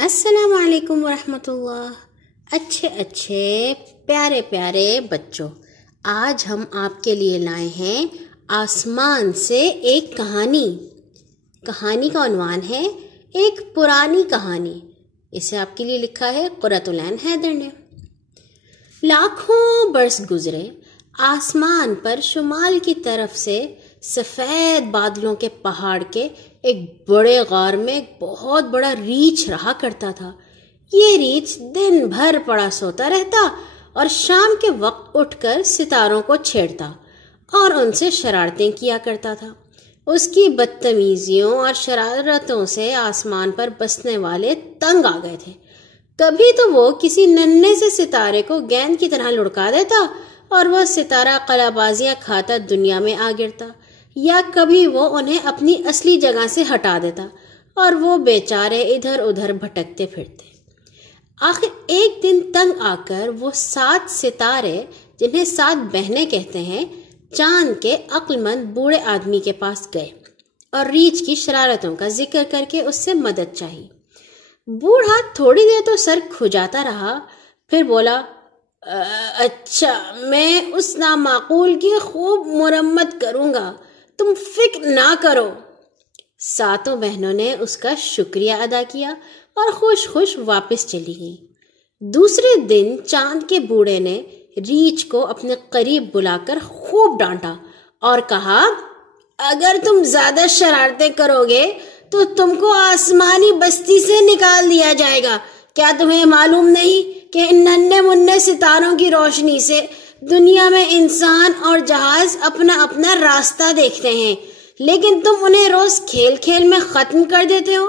السلام علیکم ورحمۃ اللہ۔ اچھے پیارے پیارے بچوں، آج ہم آپ کے لیے لائے ہیں آسمان سے ایک کہانی۔ کہانی کا عنوان ہے ایک پرانی کہانی۔ اسے آپ کے لیے لکھا ہے قرۃ العین حیدر نے۔ لاکھوں برس گزرے، آسمان پر شمال کی طرف سے سفید بادلوں کے پہاڑ کے ایک بڑے غار میں ایک بہت بڑا ریچھ رہا کرتا تھا۔ یہ ریچھ دن بھر پڑا سوتا رہتا اور شام کے وقت اٹھ کر ستاروں کو چھیڑتا اور ان سے شرارتیں کیا کرتا تھا۔ اس کی بدتمیزیوں اور شرارتوں سے آسمان پر بسنے والے تنگ آ گئے تھے۔ کبھی تو وہ کسی ننھے سے ستارے کو گیند کی طرح لڑکا دیتا اور وہ ستارہ قلا بازیاں کھاتا دنیا میں آ گرتا، یا کبھی وہ انہیں اپنی اصلی جگہ سے ہٹا دیتا اور وہ بیچارے ادھر ادھر بھٹکتے پھرتے۔ آخر ایک دن تنگ آ کر وہ 7 ستارے، جنہیں 7 بہنیں کہتے ہیں، چاند کے عقل مند بوڑھے آدمی کے پاس گئے اور ریچھ کی شرارتوں کا ذکر کر کے اس سے مدد چاہی۔ بوڑھا تھوڑی دیر تو سر کھجاتا رہا، پھر بولا، اچھا، میں اس نامعقول کی خوب مرمت کروں گا، تم فکر نہ کرو۔ 7 بہنوں نے اس کا شکریہ ادا کیا اور خوش خوش واپس چلی گئیں۔ دوسرے دن چاند کے بوڑھے نے ریچھ کو اپنے قریب بلا کر خوب ڈانٹا اور کہا، اگر تم زیادہ شرارتیں کرو گے تو تم کو آسمانی بستی سے نکال دیا جائے گا۔ کیا تمہیں معلوم نہیں کہ ان ننھے منھے ستاروں کی روشنی سے دنیا میں انسان اور جہاز اپنا اپنا راستہ دیکھتے ہیں، لیکن تم انہیں روز کھیل کھیل میں ختم کر دیتے ہو؟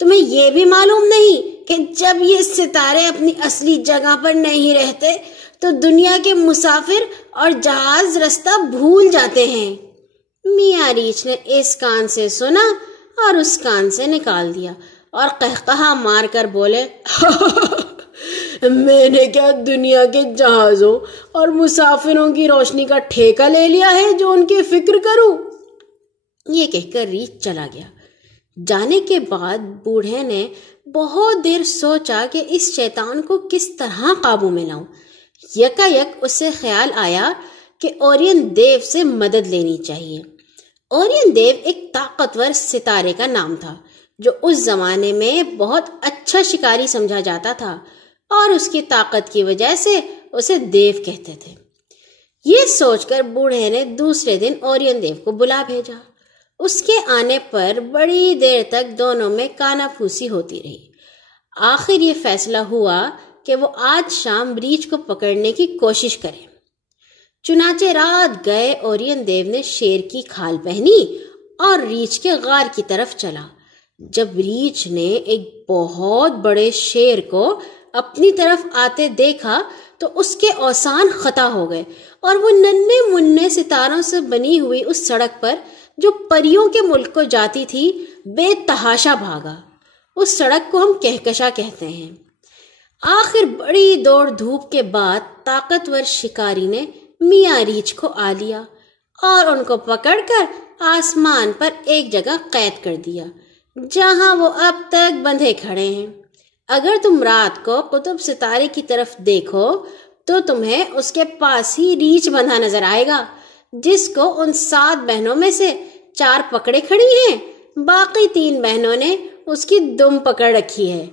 تمہیں یہ بھی معلوم نہیں کہ جب یہ ستارے اپنی اصلی جگہ پر نہیں رہتے تو دنیا کے مسافر اور جہاز رستہ بھول جاتے ہیں؟ میاں ریچھ نے اس کان سے سنا اور اس کان سے نکال دیا اور قہقہا مار کر بولے، میں نے کیا دنیا کے جہازوں اور مسافروں کی روشنی کا ٹھیکہ لے لیا ہے جو ان کی فکر کروں؟ یہ کہہ کر ریچھ چلا گیا۔ جانے کے بعد بوڑھے نے بہت دیر سوچا کہ اس شیطان کو کس طرح قابو میں لاؤں۔ یکایک اسے خیال آیا کہ اورین دیو سے مدد لینی چاہیے۔ اورین دیو ایک طاقتور ستارے کا نام تھا جو اس زمانے میں بہت اچھا شکاری سمجھا جاتا تھا اور اس کی طاقت کی وجہ سے اسے دیو کہتے تھے۔ یہ سوچ کر بوڑھے نے دوسرے دن اورین دیو کو بلا بھیجا۔ اس کے آنے پر بڑی دیر تک دونوں میں کانا پھوسی ہوتی رہی۔ آخر یہ فیصلہ ہوا کہ وہ آج شام ریچھ کو پکڑنے کی کوشش کرے۔ چنانچہ رات گئے اورین دیو نے شیر کی کھال پہنی اور ریچھ کے غار کی طرف چلا۔ جب ریچھ نے ایک بہت بڑے شیر کو اپنی طرف آتے دیکھا تو اس کے اوسان خطا ہو گئے اور وہ ننھے منھے ستاروں سے بنی ہوئی اس سڑک پر جو پریوں کے ملک کو جاتی تھی بے تحاشا بھاگا۔ اس سڑک کو ہم کہکشاں کہتے ہیں۔ آخر بڑی دوڑ دھوپ کے بعد طاقتور شکاری نے میاں ریچھ کو آ لیا اور ان کو پکڑ کر آسمان پر ایک جگہ قید کر دیا جہاں وہ اب تک بندھے کھڑے ہیں۔ اگر تم رات کو قطب ستارے کی طرف دیکھو تو تمہیں اس کے پاس ہی ریچھ بندھا نظر آئے گا، جس کو ان 7 بہنوں میں سے 4 پکڑے کھڑی ہیں، باقی 3 بہنوں نے اس کی دم پکڑ رکھی ہے۔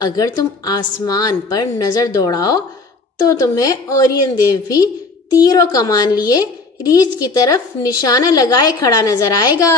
اگر تم آسمان پر نظر دوڑاؤ تو تمہیں اورین دیو بھی تیر و کمان لیے ریچھ کی طرف نشانہ لگائے کھڑا نظر آئے گا۔